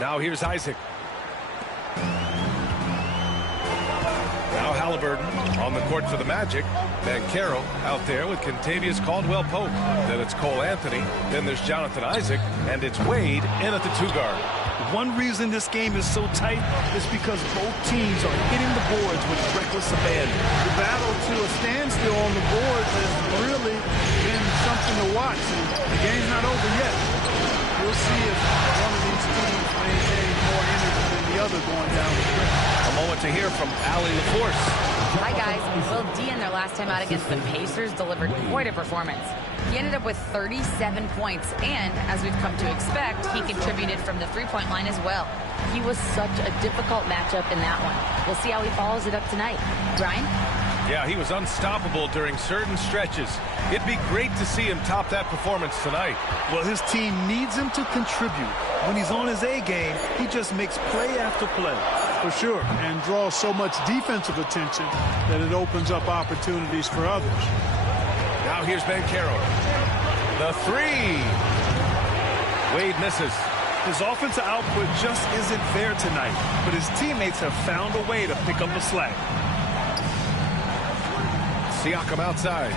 Now here's Isaac. Now Halliburton on the court for the Magic. Banchero out there with Kentavious Caldwell-Pope. Then it's Cole Anthony. Then there's Jonathan Isaac. And it's Wade in at the 2 guard. One reason this game is so tight is because both teams are hitting the boards with reckless abandon. The battle to a standstill on the boards has really been something to watch. And the game's not over yet. We'll see if one of these teams maintains more energy than the other going down the stretch. A moment to hear from Allie LaForce. Hi, guys. Will D in their last time out against the Pacers delivered quite a performance. He ended up with 37 points, and as we've come to expect, he contributed from the three-point line as well. He was such a difficult matchup in that one. We'll see how he follows it up tonight. Brian? Yeah, he was unstoppable during certain stretches. It'd be great to see him top that performance tonight. Well, his team needs him to contribute. When he's on his A game, he just makes play after play. For sure, and draws so much defensive attention that it opens up opportunities for others. Now here's Banchero. The 3. Wade misses. His offensive output just isn't there tonight, but his teammates have found a way to pick up the slack. Siakam outside.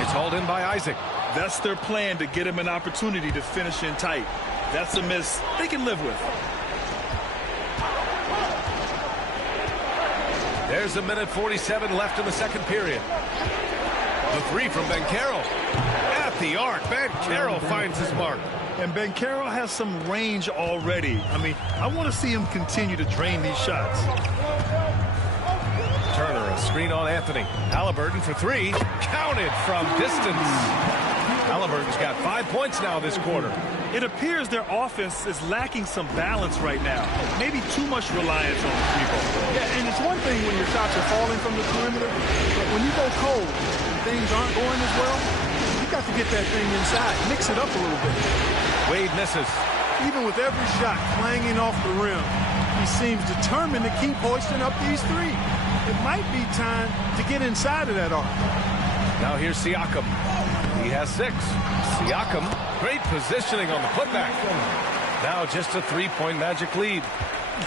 It's hauled in by Isaac. That's their plan, to get him an opportunity to finish in tight. That's a miss they can live with. There's 1:47 left in the second period. The 3 from Banchero. At the arc, Banchero finds his mark. And Banchero has some range already. I mean, I want to see him continue to drain these shots. Turner, a screen on Anthony. Halliburton for 3. Counted from distance. Halliburton's got 5 points now this quarter. It appears their offense is lacking some balance right now. Maybe too much reliance on the 3-ball. Yeah, and it's one thing when your shots are falling from the perimeter, but when you go cold and things aren't going as well, you got to get that thing inside, mix it up a little bit. Wade misses. Even with every shot clanging off the rim, he seems determined to keep hoisting up these threes. It might be time to get inside of that arc. Now here's Siakam. He has 6. Siakam, great positioning on the putback. Now just a 3-point Magic lead.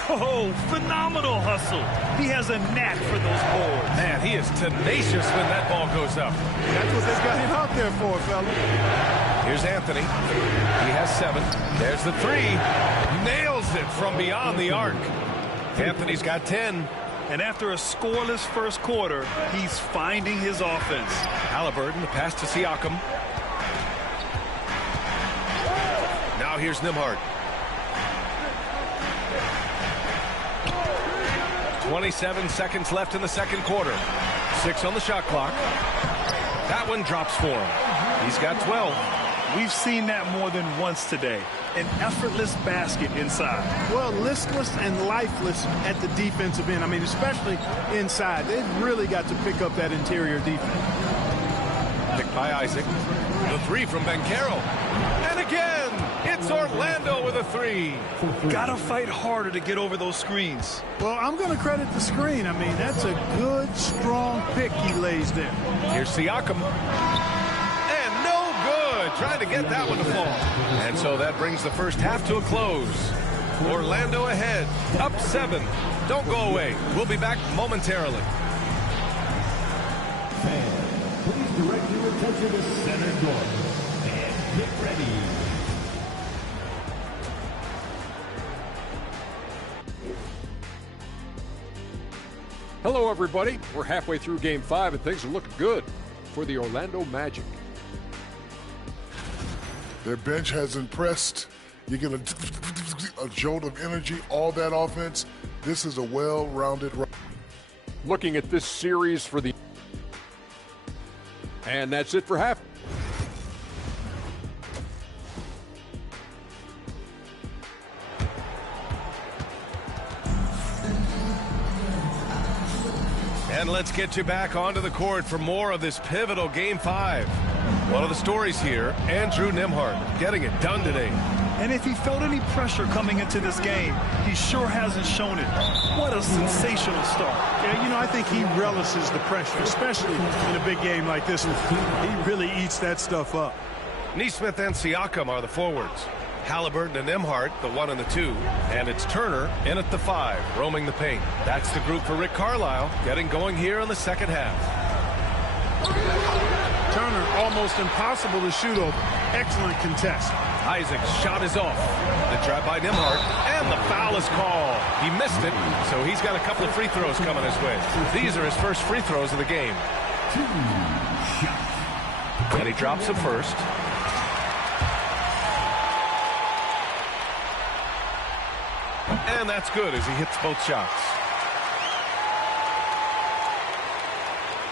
Oh, phenomenal hustle. He has a knack for those boards. Man, he is tenacious when that ball goes up. That's what they've got him out there for, fella. Here's Anthony. He has 7. There's the 3. Nails it from beyond the arc. Anthony's got 10. And after a scoreless first quarter, he's finding his offense. Halliburton, the pass to Siakam. Now here's Nembhard. 27 seconds left in the second quarter. 6 on the shot clock. That one drops for him. He's got 12. We've seen that more than once today. An effortless basket inside. Well, listless and lifeless at the defensive end. I mean, especially inside. They've really got to pick up that interior defense. Picked by Isaac. The 3 from Banchero. And again, it's Orlando with a 3. Gotta fight harder to get over those screens. Well, I'm going to credit the screen. I mean, that's a good, strong pick he lays there. Here's Siakam. And no good. Trying to get that one to fall. And so that brings the first half to a close. Orlando ahead. Up 7. Don't go away. We'll be back momentarily. Fans, please direct your attention to center court. And get ready. Hello, everybody. We're halfway through Game 5, and things are looking good for the Orlando Magic. Their bench has impressed. You get a jolt of energy, all that offense. This is a well-rounded. Looking at this series for the... And that's it for half. And let's get you back onto the court for more of this pivotal Game 5. One of the stories here, Andrew Nembhard getting it done today. And if he felt any pressure coming into this game, he sure hasn't shown it. What a sensational start. Yeah, you know, I think he relishes the pressure, especially in a big game like this one. He really eats that stuff up. Nesmith and Siakam are the forwards. Halliburton and Nembhard, the 1 and the 2. And it's Turner in at the 5, roaming the paint. That's the group for Rick Carlisle, getting going here in the second half. Turner almost impossible to shoot over. Excellent contest. Isaac's shot is off. The trap by Nembhard, and the foul is called. He missed it, so he's got a couple of free throws coming his way. These are his first free throws of the game. And he drops it first. And that's good as he hits both shots.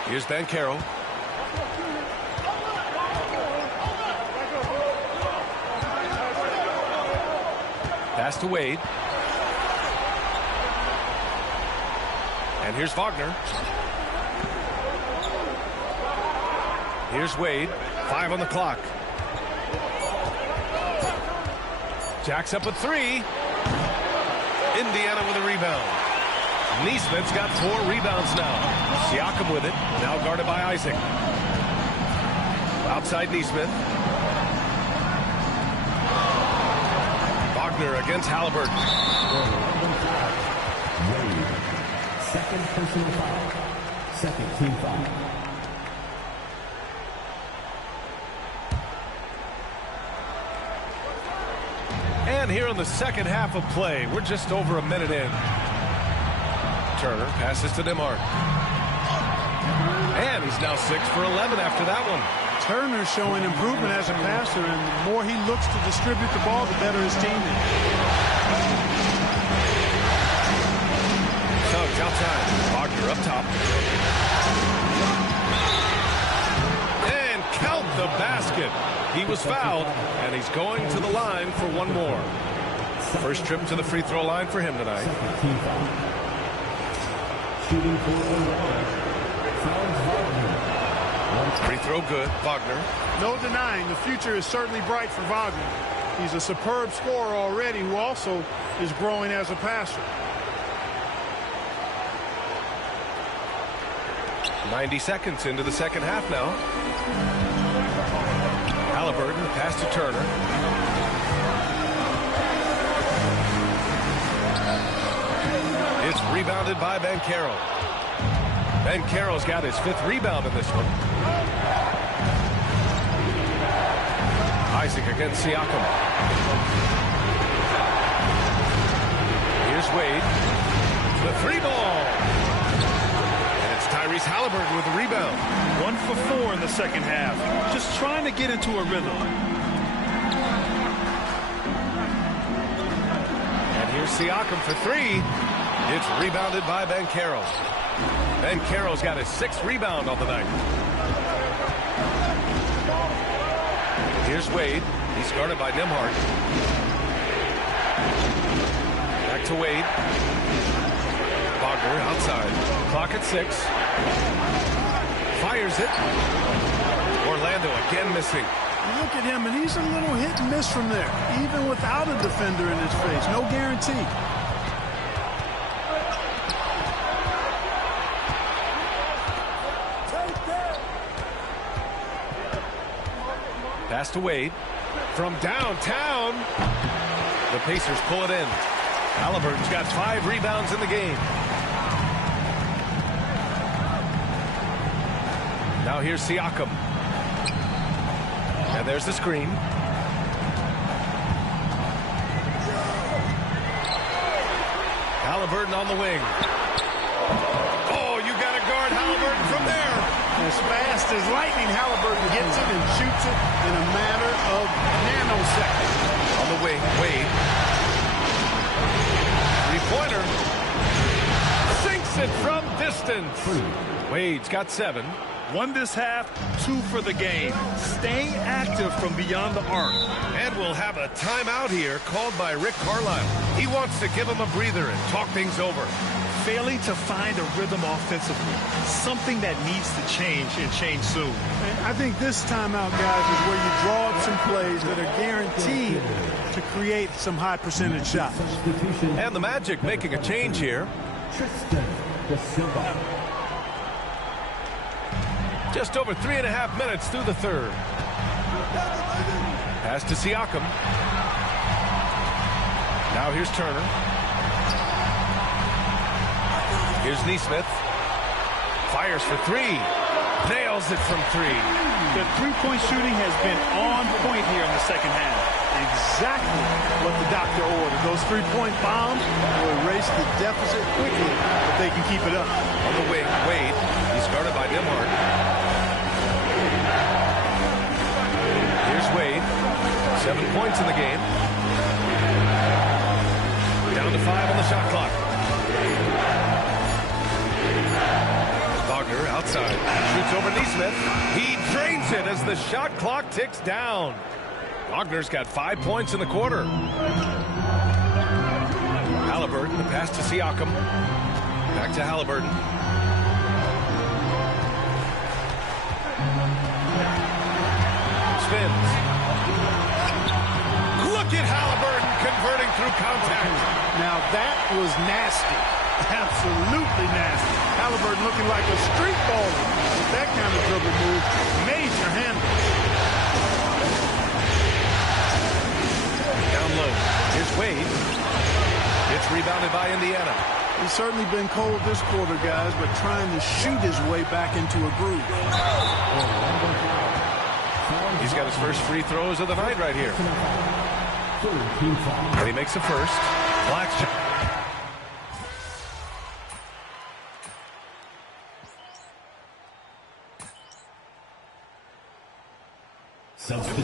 Here's Banchero. Pass to Wade. And here's Wagner. Here's Wade. 5 on the clock. Jacks up at 3. Indiana with a rebound. Neesmith's got 4 rebounds now. Siakam with it. Now guarded by Isaac. Outside Neesmith. Wagner against Halliburton. Second personal foul. Second team foul. And here in the second half of play, we're just over a minute in. Turner passes to Nembhard. And he's now 6 for 11 after that one. Turner showing improvement as a passer, and the more he looks to distribute the ball, the better his team is. Suggs outside. Wagner up top. And count the basket. He was fouled, and he's going to the line for one more. First trip to the free throw line for him tonight. Shooting for Wagner. Free throw good. Wagner. No denying the future is certainly bright for Wagner. He's a superb scorer already who also is growing as a passer. 90 seconds into the second half now. Halliburton, pass to Turner. It's rebounded by Banchero. Banchero's got his 5th rebound in this one. Isaac against Siakam. Here's Wade. The 3 ball. And it's Tyrese Halliburton with the rebound. 1 for 4 in the second half. Just trying to get into a rhythm. And here's Siakam for 3. It's rebounded by Banchero. Banchero's got his 6th rebound on the night. Here's Wade. He's guarded by Nembhard. Back to Wade. Wagner outside. Clock at 6. Fires it. Orlando again missing. Look at him, and he's a little hit and miss from there, even without a defender in his face. No guarantee. Pass to Wade. From downtown. The Pacers pull it in. Halliburton's got 5 rebounds in the game. Now here's Siakam. And there's the screen. Halliburton on the wing. Oh, you got to guard Halliburton from there. As fast as lightning, Halliburton gets it and shoots it in a matter of nanoseconds. On the wing, Wade. 3-pointer. Sinks it from distance. Wade's got 7. 1 this half, 2 for the game. Staying active from beyond the arc. And we'll have a timeout here called by Rick Carlisle. He wants to give him a breather and talk things over. Failing to find a rhythm offensively. Something that needs to change and change soon. And I think this timeout, guys, is where you draw up some plays that are guaranteed to create some high percentage shots. And the Magic making a change here. Tristan Da Silva. Just over 3.5 minutes through the third. Pass to Siakam. Now here's Turner. Here's Nesmith. Fires for three. Nails it from three. The three-point shooting has been on point here in the second half. Exactly what the doctor ordered. Those three-point bombs will erase the deficit quickly if they can keep it up. On the wing, Wade. He's guarded by Nembhard. Here's Wade. 7 points in the game. Down to 5 on the shot clock. Wagner outside. Shoots over Nesmith. He drains it as the shot clock ticks down. Wagner's got 5 points in the quarter. Halliburton, the pass to Siakam. Back to Halliburton. Spins. Look at Halliburton converting through contact. Now that was nasty. Absolutely nasty. Halliburton looking like a street baller. With that kind of dribble move, major handle. Down low. Here's Wade. It's rebounded by Indiana. He's certainly been cold this quarter, guys, but trying to shoot his way back into a groove. He's got his first free throws of the night right here. And he makes the first. Black's shot.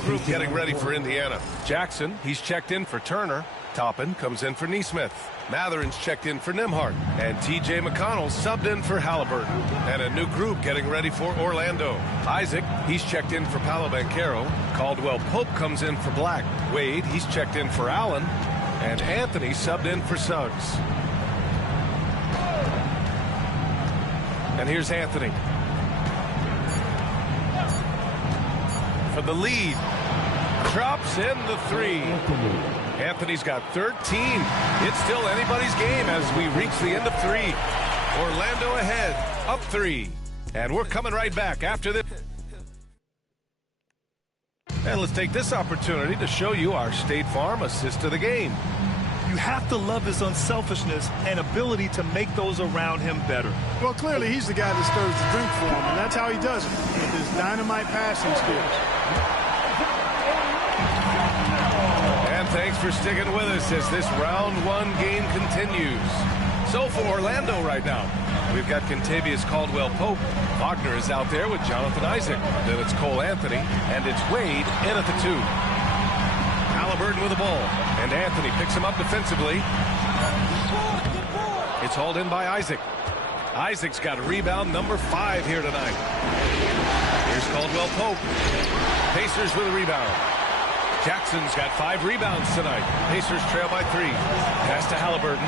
Group getting ready for Indiana. Jackson, he's checked in for Turner. Toppin comes in for Nesmith. Matherin's checked in for Nembhard. And T.J. McConnell subbed in for Halliburton. And a new group getting ready for Orlando. Isaac, he's checked in for Paolo Banchero. Caldwell Pope comes in for Black. Wade, he's checked in for Allen. And Anthony subbed in for Suggs. And here's Anthony. For the lead. Drops in the three. Anthony's got 13. It's still anybody's game as we reach the end of three. Orlando ahead, up 3. And we're coming right back after this. And let's take this opportunity to show you our State Farm assist of the game. You have to love his unselfishness and ability to make those around him better. Well, clearly he's the guy that stirs the drink for him, and that's how he does it, with his dynamite passing skills. And thanks for sticking with us as this round 1 game continues. So for Orlando right now, we've got Kentavious Caldwell-Pope. Wagner is out there with Jonathan Isaac. Then it's Cole Anthony, and it's Wade in at the 2. Halliburton with the ball, and Anthony picks him up defensively. It's hauled in by Isaac. Isaac's got rebound number 5 here tonight. Here's Caldwell-Pope. Pacers with a rebound. Jackson's got 5 rebounds tonight. Pacers trail by 3. Pass to Halliburton.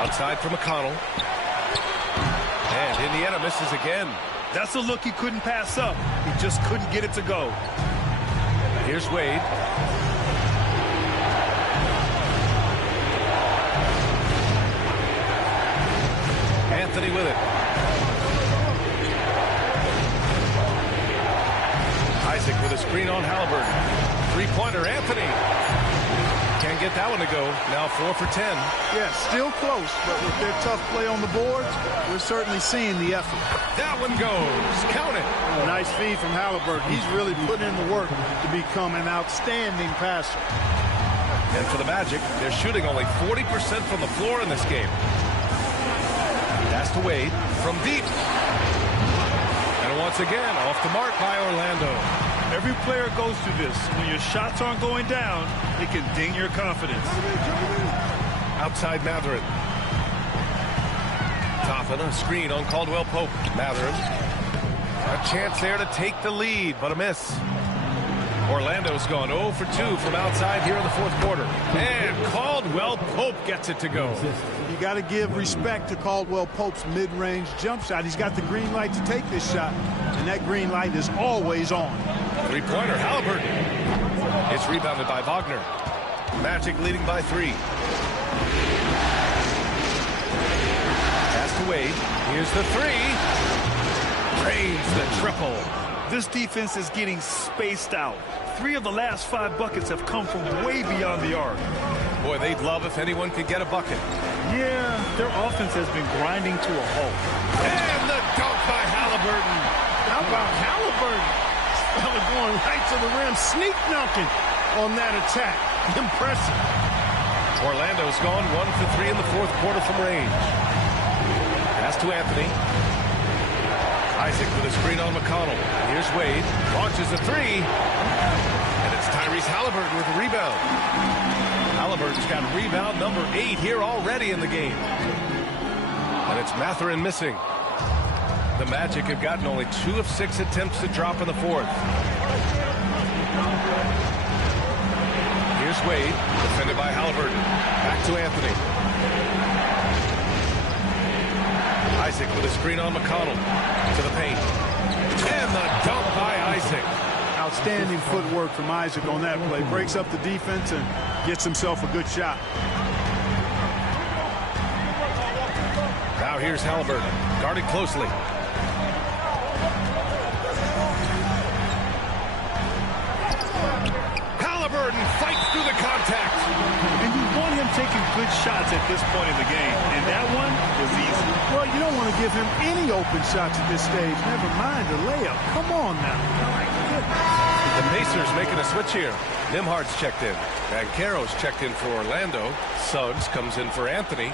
Outside for McConnell. And Indiana misses again. That's a look he couldn't pass up. He just couldn't get it to go. Here's Wade. Anthony with it. Isaac with a screen on Halliburton. Three-pointer, Anthony. Can't get that one to go. Now 4 for 10. Yeah, still close, but with their tough play on the boards, we're certainly seeing the effort. That one goes. Count it. Nice feed from Halliburton. He's really putting in the work to become an outstanding passer. And for the Magic, they're shooting only 40% from the floor in this game. Pass to Wade from deep. And once again, off the mark by Orlando. Every player goes through this. When your shots aren't going down, it can ding your confidence. Outside Matherin. Toppin, a screen on Caldwell-Pope. Matherin. A chance there to take the lead, but a miss. Orlando's gone 0 for 2 from outside here in the 4th quarter. And Caldwell-Pope gets it to go. You got to give respect to Caldwell-Pope's mid-range jump shot. He's got the green light to take this shot, and that green light is always on. Three-pointer, Halliburton. It's rebounded by Wagner. Magic leading by 3. Pass to Wade. Here's the 3. Drains the triple. This defense is getting spaced out. 3 of the last 5 buckets have come from way beyond the arc. Boy, they'd love if anyone could get a bucket. Yeah, their offense has been grinding to a halt. And the dunk by Halliburton. How about Halliburton? Fella going right to the rim, sneak dunking on that attack. Impressive. Orlando's gone 1 for 3 in the fourth quarter from range. Pass to Anthony. Isaac with a screen on McConnell. Here's Wade. Launches a 3. And it's Tyrese Halliburton with a rebound. Halliburton's got rebound number 8 here already in the game. And it's Mathurin missing. The Magic have gotten only 2 of 6 attempts to drop in the fourth. Here's Wade, defended by Halliburton. Back to Anthony. Isaac with a screen on McConnell. To the paint. And the dunk by Isaac. Outstanding footwork from Isaac on that play. Breaks up the defense and gets himself a good shot. Now here's Halliburton, guarded closely. Halliburton fights through the contact. And you want him taking good shots at this point in the game. And that one was easy. Well, you don't want to give him any open shots at this stage. Never mind a layup. Come on now. My goodness. The Pacers making a switch here. Nimhard's checked in. Banchero's checked in for Orlando. Suggs comes in for Anthony.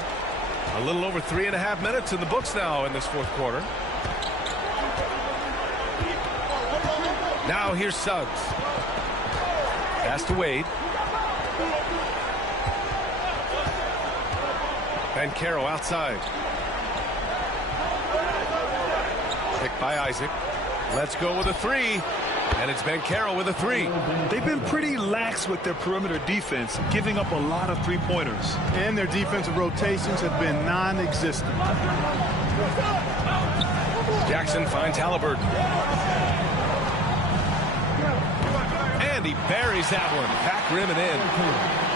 A little over 3.5 minutes in the books now in this fourth quarter. Now here's Suggs. Pass to Wade. Banchero outside. Picked by Isaac. Let's go with a 3. And it's Banchero with a 3. They've been pretty lax with their perimeter defense, giving up a lot of three-pointers. And their defensive rotations have been non-existent. Jackson finds Halliburton. And he buries that one. Back rim and in.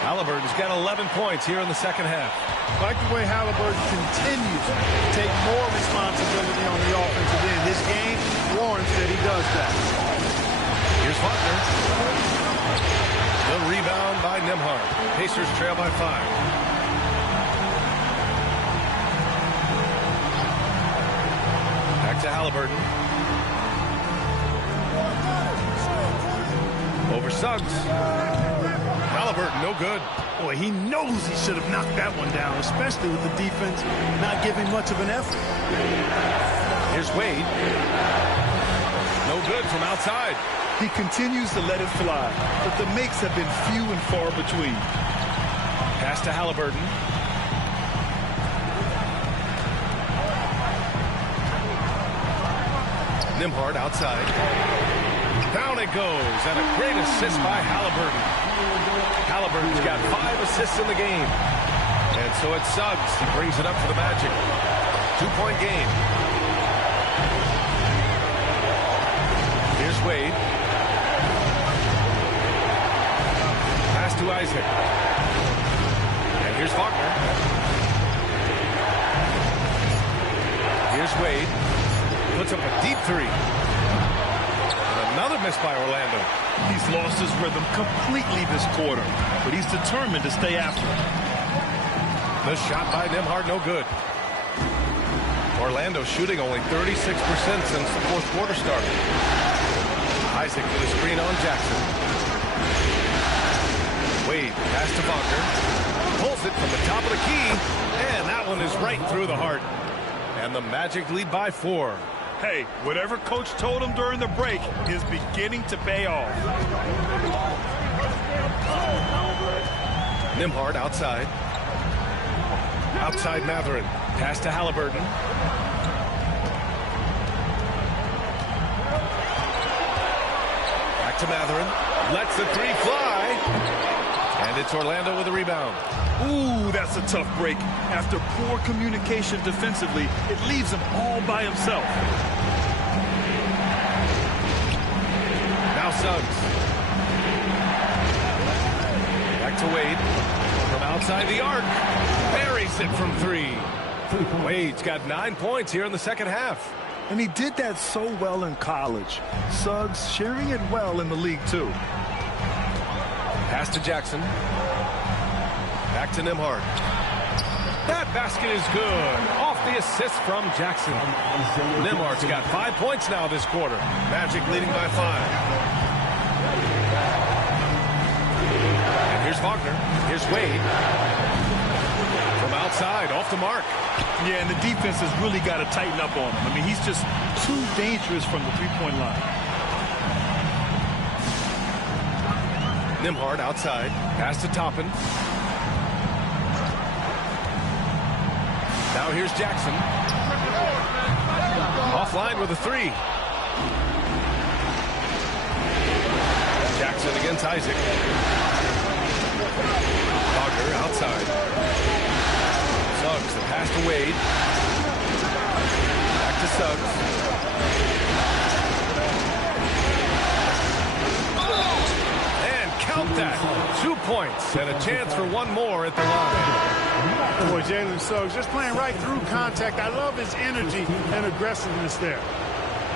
Halliburton's got 11 points here in the second half. I like the way Halliburton continues to take more responsibility on the offensive end. This game warrants that he does that. Here's Faulkner. The rebound by Nimhard. Pacers trail by 5. Back to Halliburton. Over Suggs. Halliburton, no good. Boy, he knows he should have knocked that one down, especially with the defense not giving much of an effort. Here's Wade. No good from outside. He continues to let it fly, but the makes have been few and far between. Pass to Halliburton. Nimhard outside. Down it goes, and a great assist by Halliburton. Halliburton's got 5 assists in the game. And so it's Suggs. He brings it up for the Magic. 2-point game. Here's Wade. Pass to Isaac. And here's Faulkner. Here's Wade. Puts up a deep 3. Another miss by Orlando. He's lost his rhythm completely this quarter, but he's determined to stay after it. The shot by Nimhard, no good. Orlando shooting only 36% since the fourth quarter started. Isaac with a screen on Jackson. Wade, pass to Faulkner. Pulls it from the top of the key, and that one is right through the heart. And the Magic lead by 4. Hey, whatever coach told him during the break is beginning to pay off. Nimhard outside. Outside Mathurin. Pass to Halliburton. Back to Mathurin. Lets the 3 fly. And it's Orlando with a rebound. Ooh, that's a tough break. After poor communication defensively, it leaves him all by himself. Now Suggs. Back to Wade. From outside the arc. Buries it from 3. Wade's got 9 points here in the second half. And he did that so well in college. Suggs sharing it well in the league, too. Pass to Jackson. Back to Nembhard. That basket is good. Off the assist from Jackson. Nembhard's got 5 points now this quarter. Magic leading by 5. And here's Wagner. Here's Wade. From outside, off the mark. Yeah, and the defense has really got to tighten up on him. I mean, he's just too dangerous from the three-point line. Nembhard outside. Pass to Toppin. Now here's Jackson. Offline with a 3. Jackson against Isaac. Wagner outside. Suggs, the pass to Wade. Back to Suggs. And count that. 2 points and a chance for one more at the line. Boy, Jalen Suggs just playing right through contact. I love his energy and aggressiveness there.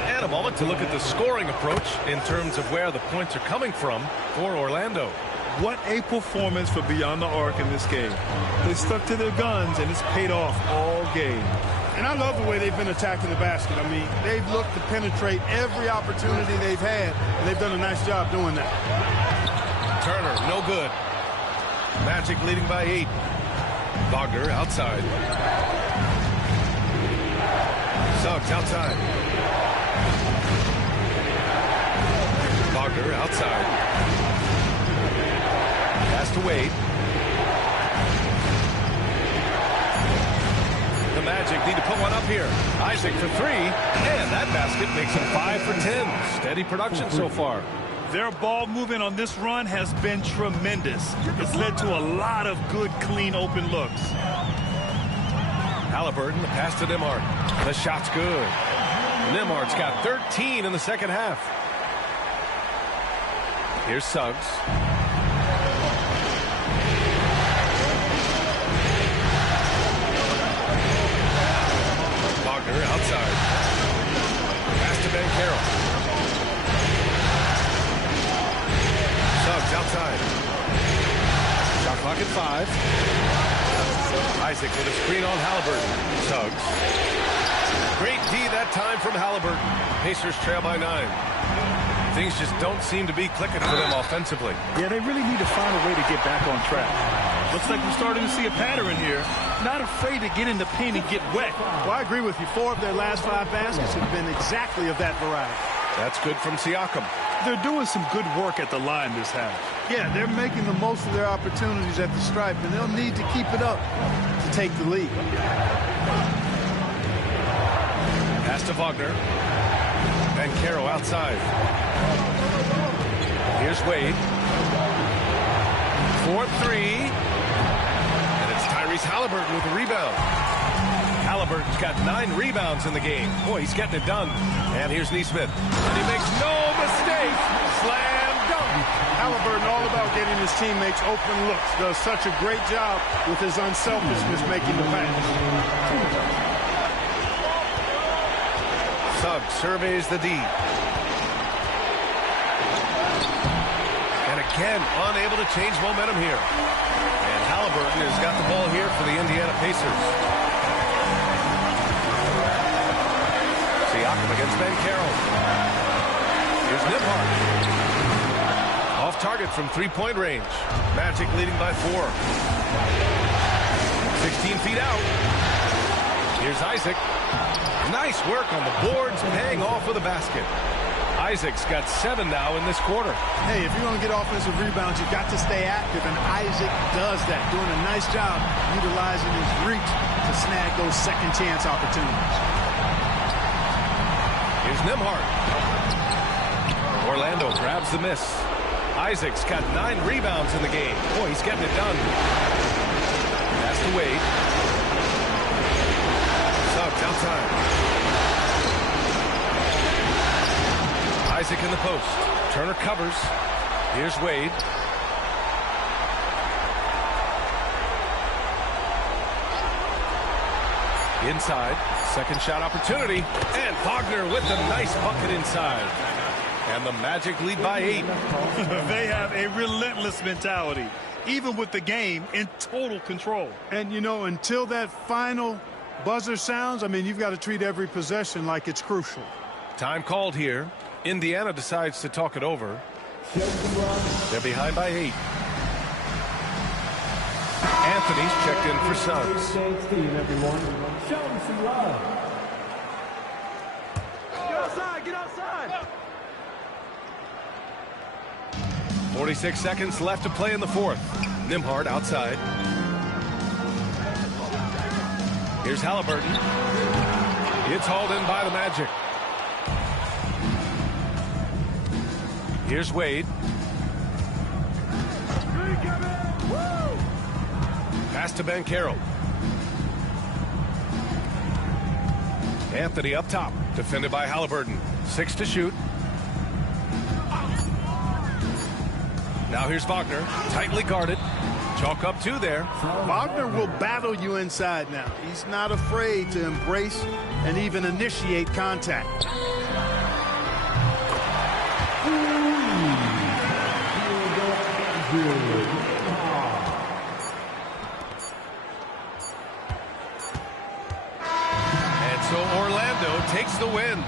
And a moment to look at the scoring approach in terms of where the points are coming from for Orlando. What a performance for Beyond the Arc in this game. They stuck to their guns, and it's paid off all game. And I love the way they've been attacking the basket. I mean, they've looked to penetrate every opportunity they've had, and they've done a nice job doing that. Turner, no good. Magic leading by 8. Wagner outside. Suggs outside. Wagner outside. Pass to Wade. The Magic need to put one up here. Isaac for 3. And that basket makes him 5 for 10. Steady production so far. Their ball movement on this run has been tremendous. It's led to a lot of good, clean, open looks. Halliburton, the pass to Nembhard. The shot's good. Nembhard's got 13 in the second half. Here's Suggs. Wagner outside. Pass to Banchero. Suggs outside. Shot clock at 5. Isaac with a screen on Halliburton. Suggs. Great D that time from Halliburton. Pacers trail by 9. Things just don't seem to be clicking for them offensively. Yeah, they really need to find a way to get back on track. Looks like we're starting to see a pattern here. Not afraid to get in the paint and get wet. Well, I agree with you. 4 of their last 5 baskets have been exactly of that variety. That's good from Siakam. They're doing some good work at the line this half. Yeah, they're making the most of their opportunities at the stripe, and they'll need to keep it up to take the lead. Pass to Wagner. Banchero outside. Here's Wade. 4-3. And it's Tyrese Halliburton with the rebound. Halliburton's got 9 rebounds in the game. Boy, he's getting it done. And here's Nesmith. And he makes no mistake. Slam dunk. Halliburton all about getting his teammates open looks. Does such a great job with his unselfishness making the pass. Suggs surveys the D. And again, unable to change momentum here. And Halliburton has got the ball here for the Indiana Pacers. Siakam against Banchero. Here's Nembhard. Off target from 3-point range. Magic leading by 4. 16 feet out. Here's Isaac. Nice work on the boards, paying off with a basket. Isaac's got 7 now in this quarter. Hey, if you're going to get offensive rebounds, you've got to stay active, and Isaac does that, doing a nice job utilizing his reach to snag those second chance opportunities. Here's Nembhard. Orlando grabs the miss. Isaac's got 9 rebounds in the game. Boy, he's getting it done. Pass to Wade. Suggs outside. Isaac in the post. Turner covers. Here's Wade. Inside. Second shot opportunity. And Wagner with a nice bucket inside. And the Magic lead by 8. They have a relentless mentality, even with the game in total control. And, you know, until that final buzzer sounds, I mean, you've got to treat every possession like it's crucial. Time called here. Indiana decides to talk it over. They're behind by 8. Anthony's checked in for Suggs. Thanks, team, everyone. Show them some love. Get outside! Get outside! 46 seconds left to play in the 4th. Nembhard outside. Here's Halliburton. It's hauled in by the Magic. Here's Wade. Pass to Banchero. Anthony up top, defended by Halliburton. 6 to shoot. Now here's Wagner, tightly guarded. Chalk up 2 there. Wagner will battle you inside now. He's not afraid to embrace and even initiate contact. And so Orlando takes the win.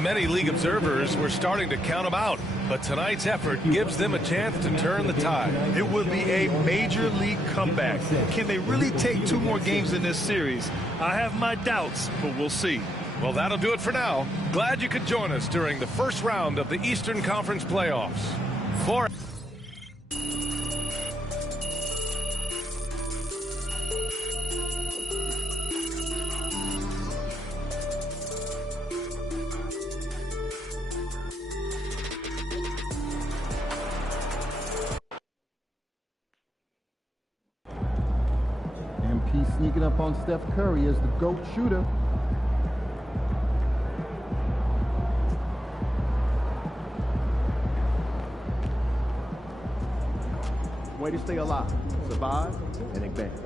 Many league observers were starting to count them out, but tonight's effort gives them a chance to turn the tide. It would be a major league comeback. Can they really take 2 more games in this series? I have my doubts, but we'll see. Well, that'll do it for now. Glad you could join us during the first round of the Eastern Conference playoffs. For MP sneaking up on Steph Curry as the GOAT shooter. Way to stay alive, survive, and advance.